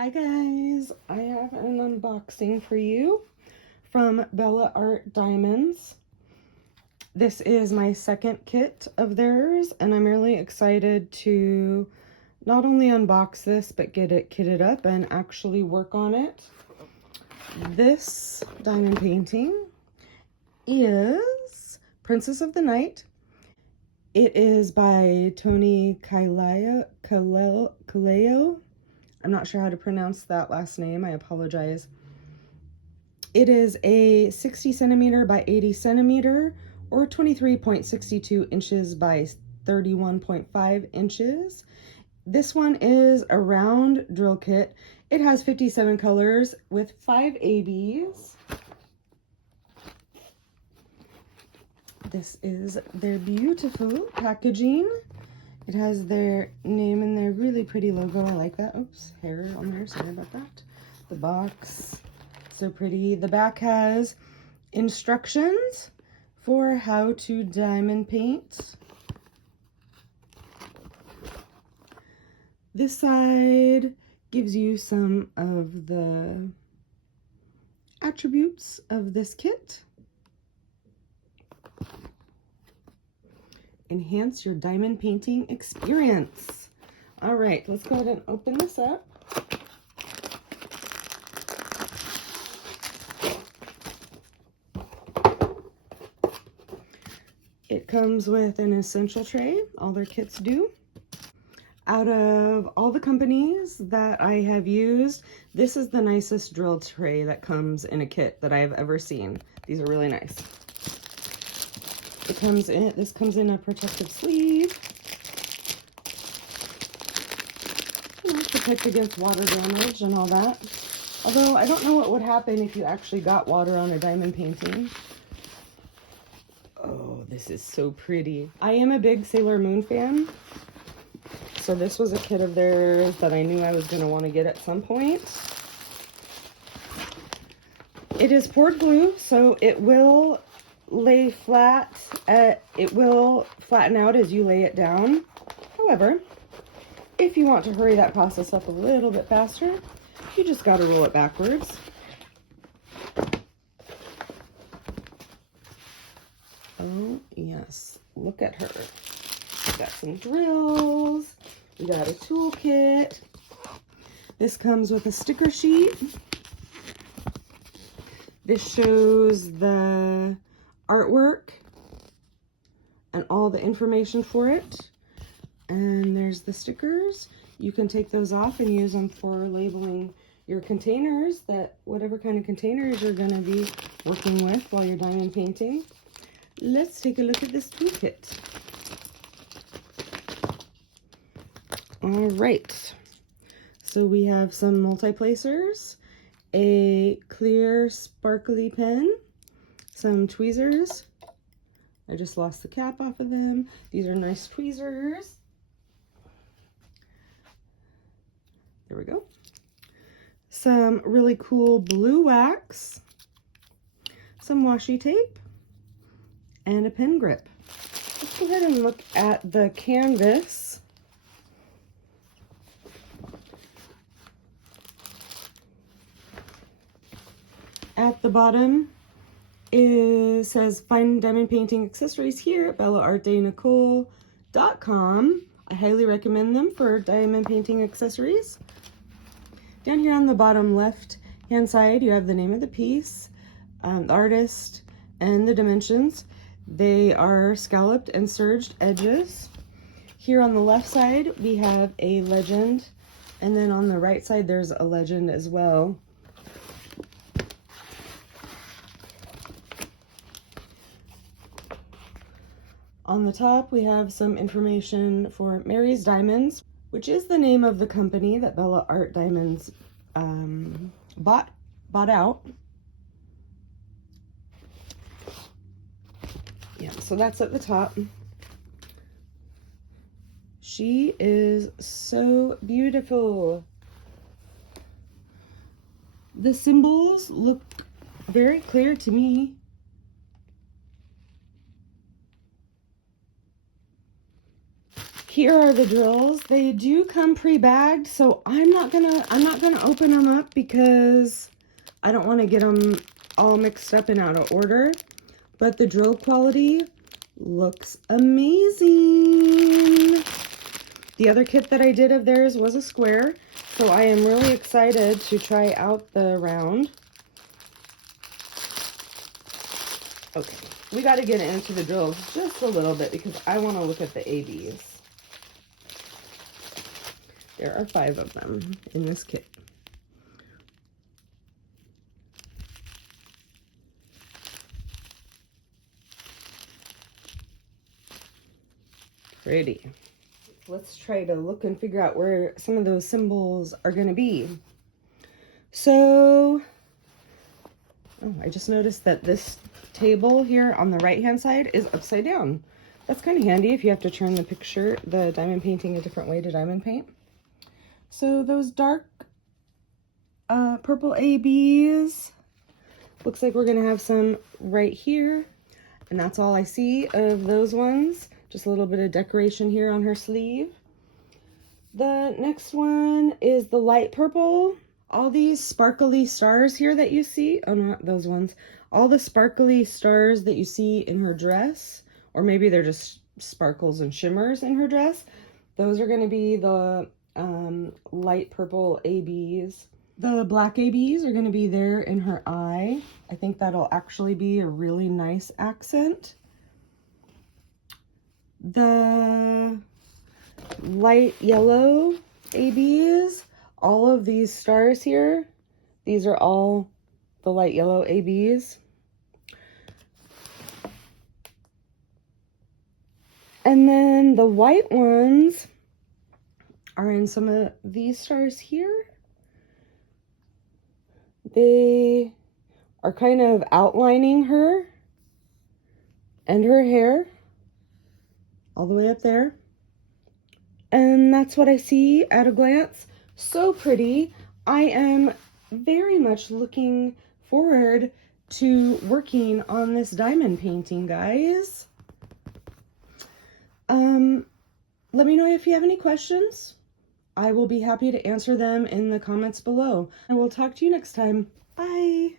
Hi guys, I have an unboxing for you from Bella Art Diamonds. This is my second kit of theirs, and I'm really excited to not only unbox this, but get it kitted up and actually work on it. This diamond painting is Princess of the Night. It is by Toni Cailao. I'm not sure how to pronounce that last name. I apologize. It is a 60 centimeter by 80 centimeter or 23.62 inches by 31.5 inches. This one is a round drill kit. It has 57 colors with 5 ABs. This is their beautiful packaging. It has their name and their really pretty logo. I like that. Oops, hair on there. Sorry about that. The box, so pretty. The back has instructions for how to diamond paint. This side gives you some of the attributes of this kit. Enhance your diamond painting experience. All right, let's go ahead and open this up. It comes with an essential tray. All their kits do. Out of all the companies that I have used, this is the nicest drill tray that comes in a kit that I have ever seen. These are really nice. This comes in a protective sleeve. Protect against water damage and all that. Although I don't know what would happen if you actually got water on a diamond painting. Oh, this is so pretty. I am a big Sailor Moon fan. So this was a kit of theirs that I knew I was going to want to get at some point. It is poured glue, so it will lay flat. It will flatten out as you lay it down. However, if you want to hurry that process up a little bit faster, you just got to roll it backwards. Oh yes, look at her. We got some drills. We got a toolkit. This comes with a sticker sheet. This shows the artwork and all the information for it. And there's the stickers. You can take those off and use them for labeling your containers, that whatever kind of containers you're going to be working with while you're diamond painting. Let's take a look at this toolkit. All right. So we have some multi-placers, a clear sparkly pen, some tweezers. I just lost the cap off of them. These are nice tweezers. There we go. Some really cool blue wax, some washi tape, and a pen grip. Let's go ahead and look at the canvas. At the bottom, it says find diamond painting accessories here at bellaartdenicole.com. I highly recommend them for diamond painting accessories. Down here on the bottom left hand side, you have the name of the piece, the artist, and the dimensions. They are scalloped and serged edges. Here on the left side, we have a legend, and then on the right side, there's a legend as well. On the top, we have some information for Mary's Diamonds, which is the name of the company that Bella Art Diamonds bought out. Yeah, so that's at the top. She is so beautiful. The symbols look very clear to me. Here are the drills. They do come pre-bagged, so I'm not gonna open them up because I don't want to get them all mixed up and out of order. But the drill quality looks amazing. The other kit that I did of theirs was a square, so I am really excited to try out the round. Okay, we got to get into the drills just a little bit because I want to look at the ABs. There are 5 of them in this kit. Pretty. Let's try to look and figure out where some of those symbols are going to be. So, oh, I just noticed that this table here on the right hand side is upside down. That's kind of handy if you have to turn the picture, the diamond painting, a different way to diamond paint. So those dark purple ABs, looks like we're going to have some right here. And that's all I see of those ones. Just a little bit of decoration here on her sleeve. The next one is the light purple. All these sparkly stars here that you see, oh, not those ones. All the sparkly stars that you see in her dress, or maybe they're just sparkles and shimmers in her dress. Those are going to be the light purple ABs. The black ABs are going to be there in her eye. I think that'll actually be a really nice accent. The light yellow ABs, all of these stars here, these are all the light yellow ABs. And then the white ones are in some of these stars here. They are kind of outlining her and her hair all the way up there. And that's what I see at a glance. So pretty. I am very much looking forward to working on this diamond painting, guys. Let me know if you have any questions. I will be happy to answer them in the comments below. I will talk to you next time. Bye.